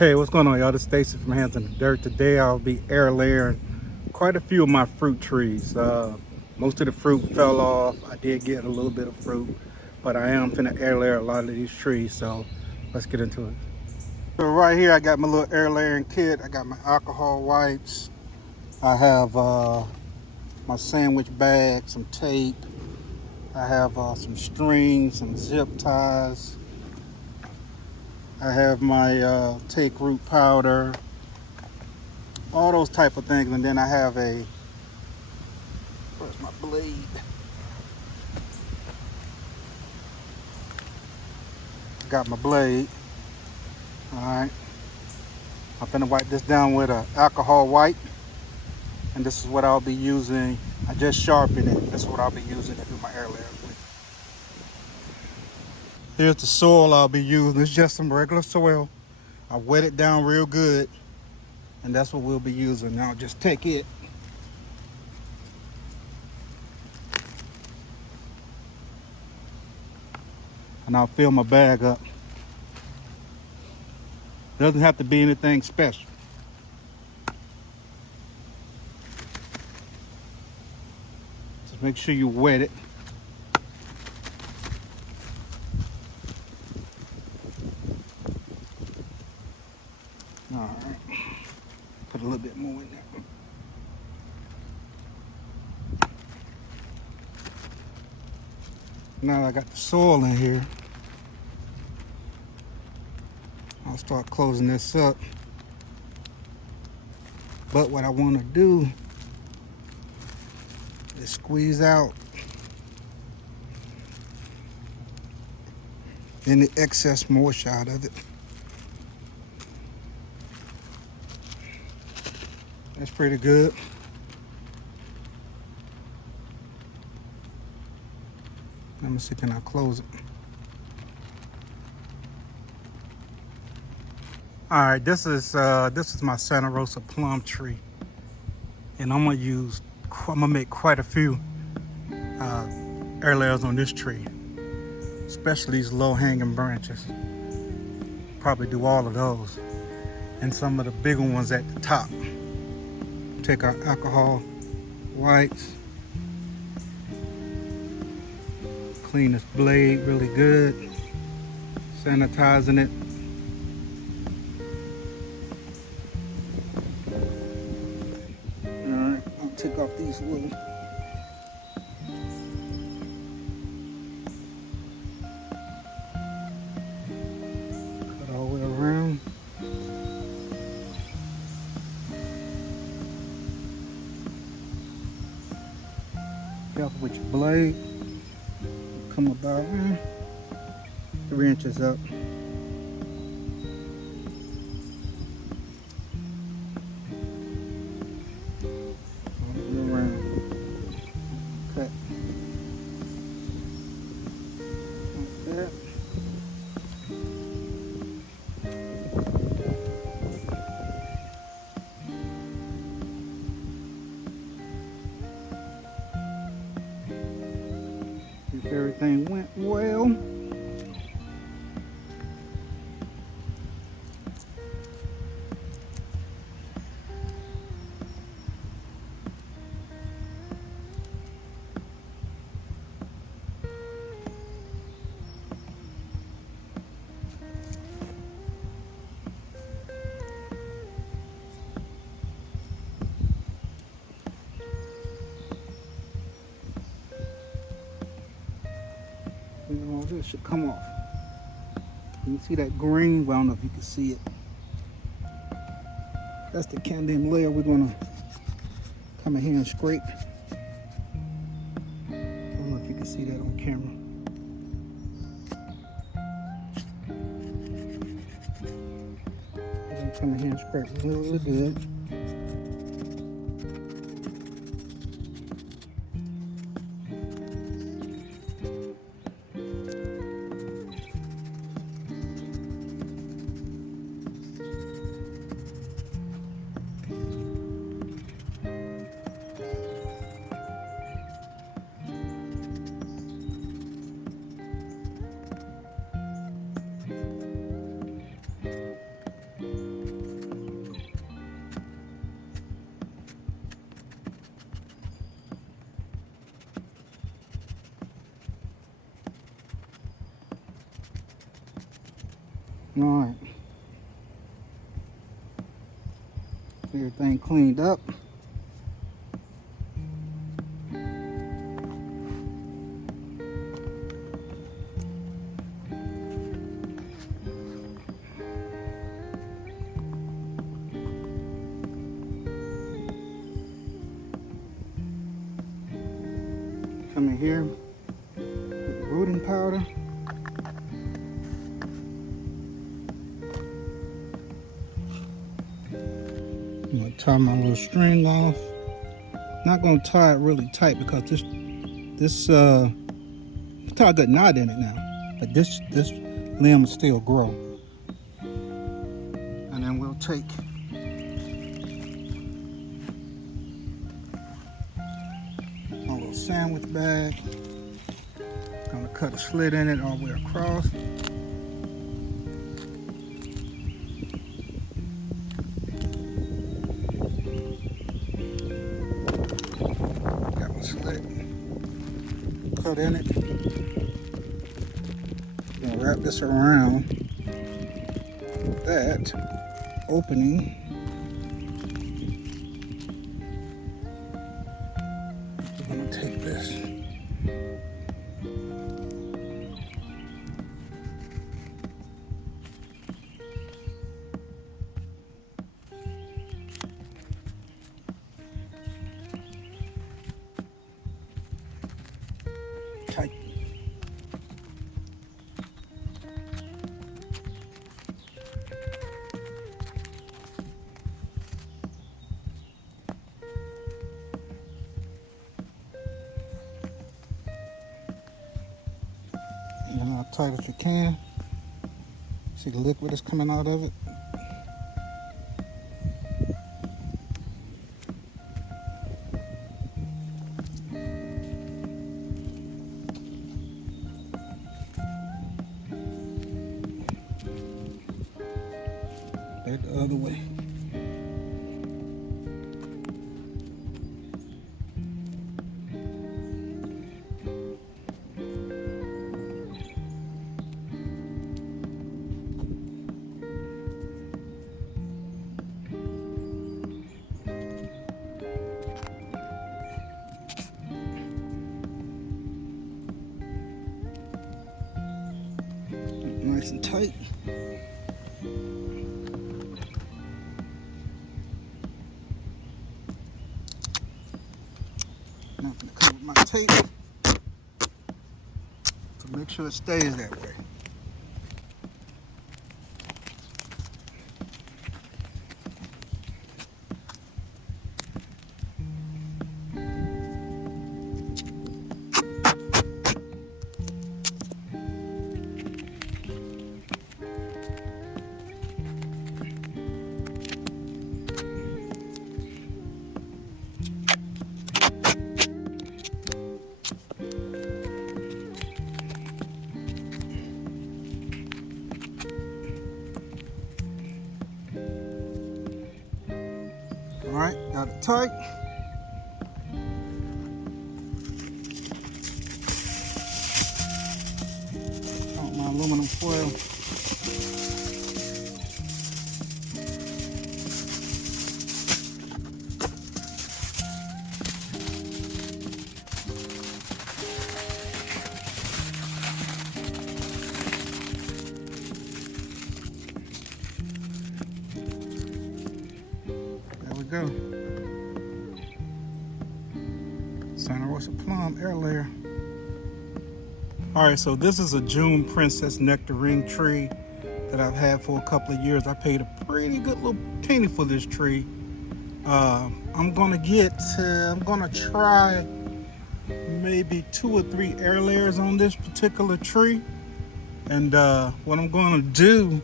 Hey, what's going on, y'all? This is Stacy from Hands in the Dirt. Today I'll be air layering quite a few of my fruit trees. Most of the fruit fell off. I did get a little bit of fruit, but I am finna air layer a lot of these trees, so let's get into it. So right here I got my little air layering kit. I got my alcohol wipes. I have my sandwich bag, some tape. I have some string, some zip ties. I have my take root powder, all those type of things. And then I have where's my blade? Got my blade. All right. I'm gonna wipe this down with an alcohol wipe. And this is what I'll be using. I just sharpened it. This is what I'll be using to do my air layers with. Here's the soil I'll be using. It's just some regular soil. I wet it down real good. And that's what we'll be using. Now just take it. And I'll fill my bag up. Doesn't have to be anything special. Just make sure you wet it. All right. Put a little bit more in there. Now I got the soil in here. I'll start closing this up. But what I want to do is squeeze out any excess moisture out of it. That's pretty good. Let me see, can I close it? All right, this is my Santa Rosa plum tree, and I'm gonna make quite a few air layers on this tree, especially these low-hanging branches. Probably do all of those, and some of the bigger ones at the top. Take our alcohol wipes, clean this blade really good, sanitizing it. Alright, I'll take off these little cut all the way around. Careful with your blade. Come about 3 inches up. All the way around. Cut. Like that. If everything went well. All this should come off. You see that green? Well, I don't know if you can see it. That's the candium layer we're gonna come in here and scrape. I don't know if you can see that on camera. We're gonna come in here and scrape really good. All right. Everything cleaned up. Come in here with the rooting powder. I'm gonna tie my little string off. Not gonna tie it really tight because this tie a good knot in it now, but this limb will still grow. And then we'll take my little sandwich bag. Gonna cut a slit in it all the way across. Got my slit cut in it. Gonna wrap this around that opening. I'm gonna take this. Tight. How tight as you can. See the liquid is coming out of it. Back the other way. Nice and tight. Now I'm going to cover my tape to make sure it stays that way. All right, got it tight. Out my aluminum foil. Go. Santa Rosa Plum air layer. All right, so this is a June Princess nectarine tree that I've had for a couple of years. I paid a pretty good little penny for this tree. I'm gonna try maybe 2 or 3 air layers on this particular tree. And what I'm gonna do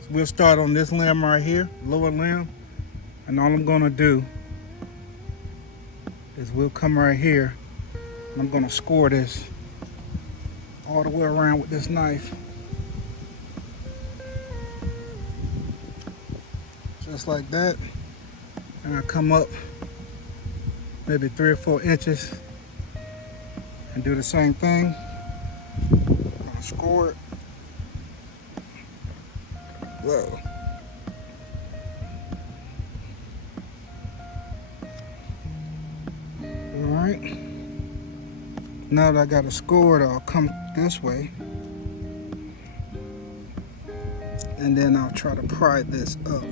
is we'll start on this limb right here, lower limb. And all I'm gonna do is we'll come right here and I'm gonna score this all the way around with this knife. Just like that. And I come up maybe 3 or 4 inches and do the same thing. I'm gonna score it. Whoa. Alright. Now that I got it scored, I'll come this way. And then I'll try to pry this up.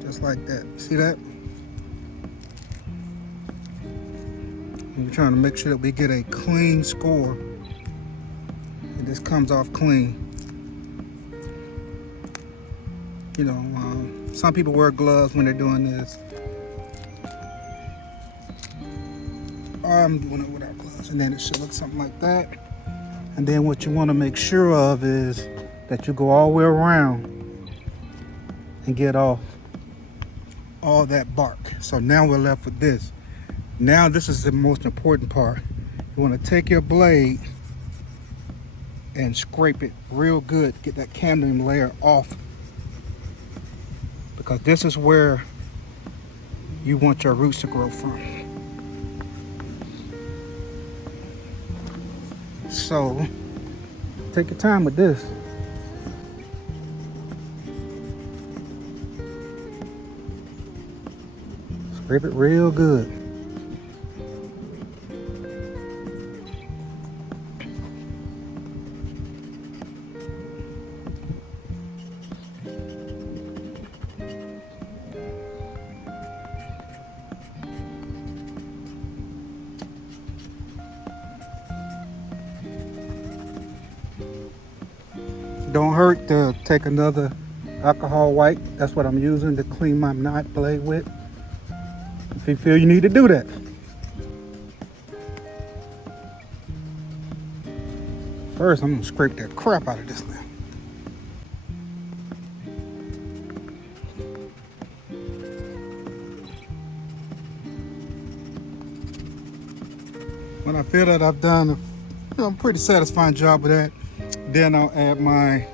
Just like that. See that? And we're trying to make sure that we get a clean score. And this comes off clean. You know, some people wear gloves when they're doing this. I'm doing it without gloves, and then it should look something like that. And then what you want to make sure of is that you go all the way around and get off all that bark. So now we're left with this. Now this is the most important part. You want to take your blade and scrape it real good, get that cambium layer off, because this is where you want your roots to grow from. So take your time with this. Scrape it real good. Don't hurt to take another alcohol wipe. That's what I'm using to clean my knife blade with. If you feel you need to do that. First, I'm gonna scrape that crap out of this thing. When I feel that I've done a pretty satisfying job with that, then I'll add my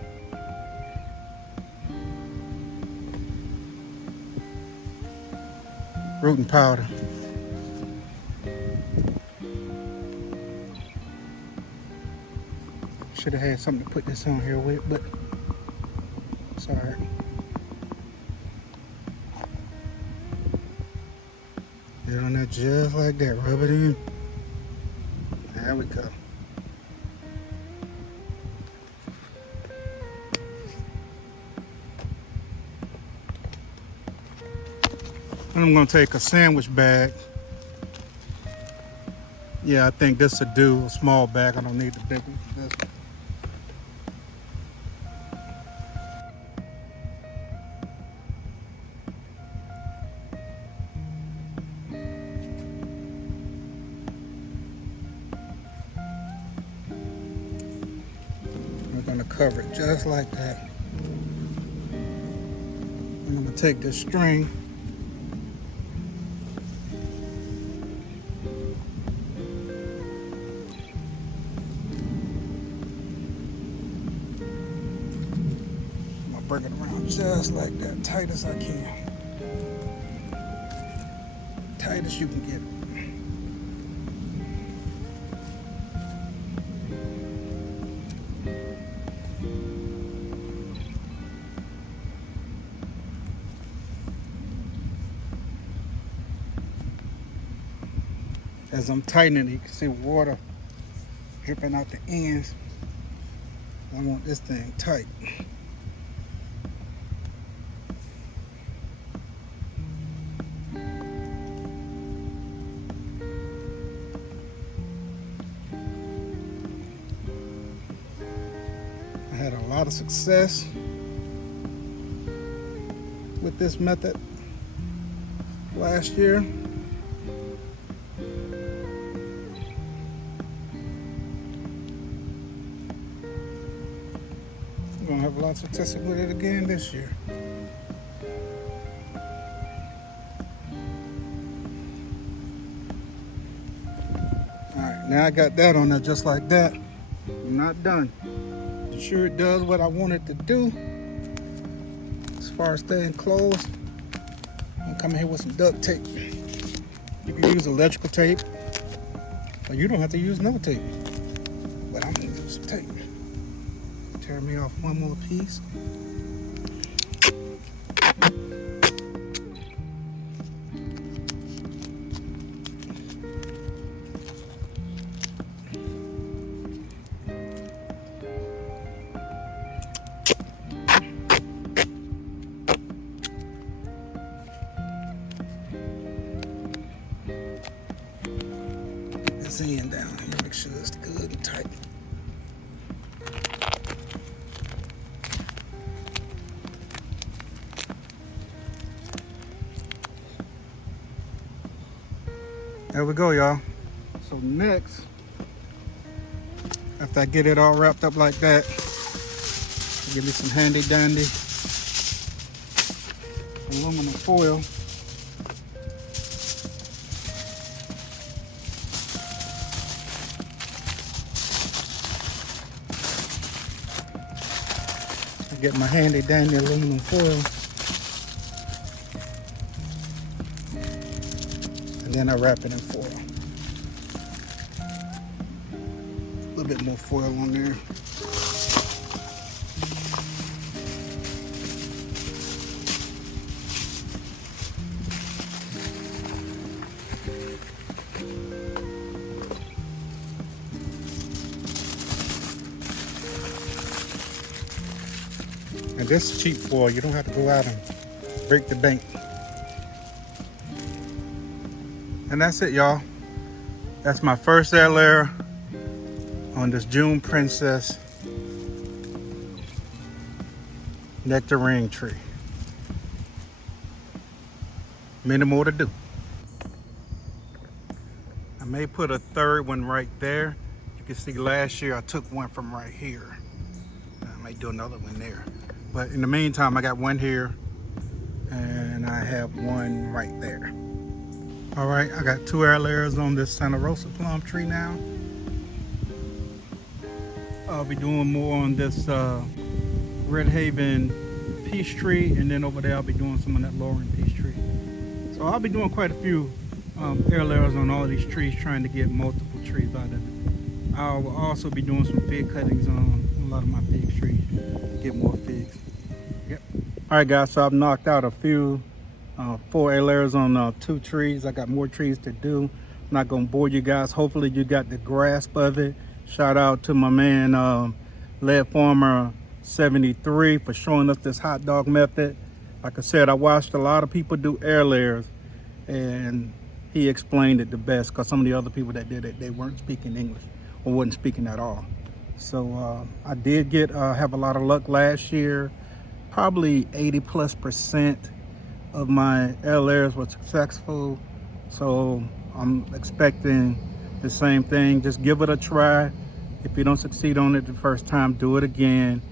rooting powder. Should have had something to put this on here with, but it's all right. Get on that just like that. Rub it in. There we go. And I'm gonna take a sandwich bag. Yeah, I think this will do, a small bag. I don't need the big one for this. We're gonna cover it just like that. And I'm gonna take this string. Bring it around just like that, tight as I can. Tight as you can get it. As I'm tightening it, you can see water dripping out the ends. I want this thing tight. I had a lot of success with this method last year. I'm gonna have a lot of success with it again this year. Alright, now I got that on there just like that. I'm not done. I'm sure it does what I want it to do as far as staying closed. I'm coming here with some duct tape. You can use electrical tape, or you don't have to use no tape. But I'm gonna use some tape. Tear me off one more piece. sure it's good and tight. There we go, y'all. So next, after I get it all wrapped up like that, give me some handy dandy aluminum foil. I get my handy dandy aluminum foil. And then I wrap it in foil. A little bit more foil on there. And this is cheap foil. You don't have to go out and break the bank. And that's it, y'all. That's my first air layer on this June Princess nectarine tree. Many more to do. I may put a third one right there. You can see last year I took one from right here. I might do another one there. But in the meantime, I got one here and I have one right there. All right, I got 2 air layers on this Santa Rosa plum tree now. I'll be doing more on this Red Haven peach tree, and then over there I'll be doing some of that Lauren peach tree. So I'll be doing quite a few air layers on all these trees, trying to get multiple trees out of it. I will also be doing some fig cuttings on a lot of my fig trees, get more figs. Yep. All right, guys, so I've knocked out a few 4 air layers on 2 trees. I got more trees to do. I'm not gonna bore you guys. Hopefully you got the grasp of it. Shout out to my man Lead Farmer 73 for showing us this hot dog method. Like I said, I watched a lot of people do air layers, and he explained it the best, because some of the other people that did it, they weren't speaking English or wasn't speaking at all. So I did have a lot of luck last year. Probably 80+% of my air layers were successful. So I'm expecting the same thing. Just give it a try. If you don't succeed on it the first time, do it again,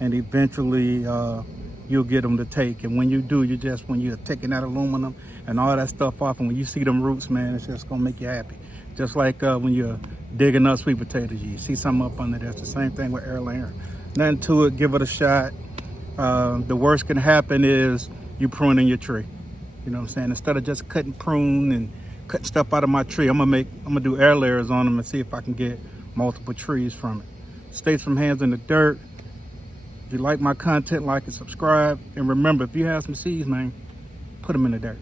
and eventually you'll get them to take. And when you do, when you're taking that aluminum and all that stuff off, and when you see them roots, man, it's just gonna make you happy. Just like when you're digging up sweet potatoes, you see something up under there. It's the same thing with air layer. Nothing to it, give it a shot. The worst can happen is you pruning your tree. You know what I'm saying? Instead of just prune and cutting stuff out of my tree, I'm gonna do air layers on them and see if I can get multiple trees from it. Stays from Hands in the Dirt. If you like my content, like and subscribe. And remember, if you have some seeds, man, put them in the dirt.